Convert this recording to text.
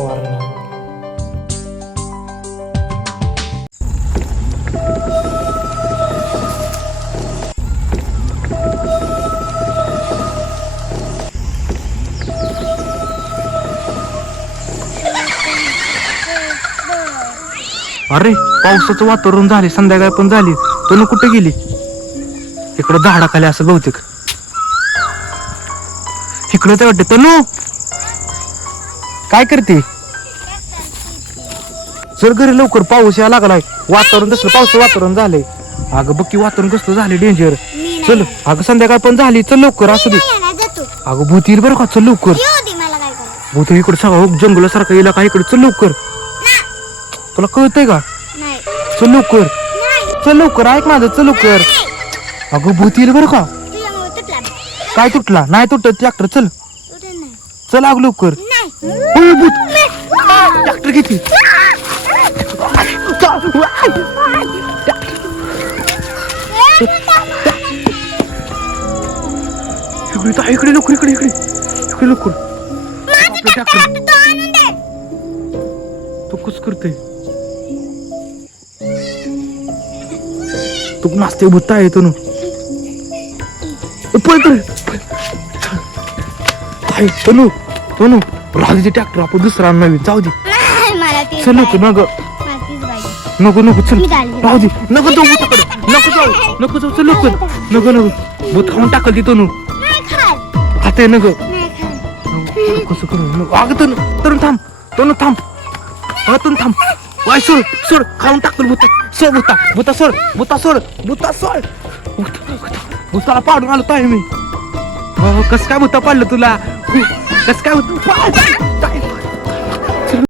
फवारणी. अरे पावसाचं वातावरण झाले, संध्याकाळ पण झाली. तनु कुठे गेली? इकडं झाडाखाली असं बहुतेक. इकडं ते वाटतं. तनु काय करते? चल घरी लवकर, पाऊस यायला लागलाय. वातावरण तसलं पावसाचं वातावरण झालंय. अगं बघ की वातावरण कसलं झाले, डेंजर. चल अगं संध्याकाळ पण झाली, चल लवकर. असू दे. अगं भूत येईल बरं का, चल लवकर. भूत इकडे सगळं जंगलासारखं येईल का, इकडे चल लवकर. तुला कळतंय का? चल लवकर, चल लवकर, ऐक माझं, चल लवकर. अगं भूत येईल बरं का. काय तुटला? नाही तुटत ट्रॅक्टर. चल चल अग लवकर. भूत ट्रॅक्टर किती इकडे लवकर, इकडे इकडे इकडे लवकर. तू कुछ करते? तू नाचते भूत आहे. तनु तनु तनु राहू दे ट्रॅक्टर, आपण दुसरा नवीन जाऊ दे. चल नको नको नको नको, चल राहू दे. नको जाऊ भूताकडे, नको जाऊ, नको जाऊ, चल लवकर. नको नको, भूत खाऊन टाकल ती. तनु खाते नको. कसं करू? अगं तनु तनु थांब, तनु थांब, तनु थांब. वाय सोड सोड, खाऊन टाकल भूता. सोड भूता, भूता सोड, भूता सोड, भूता सोड. भूताला पाडून आलो ताई मी. कसं काय भूता पाडलं तुला? कसं काय होत?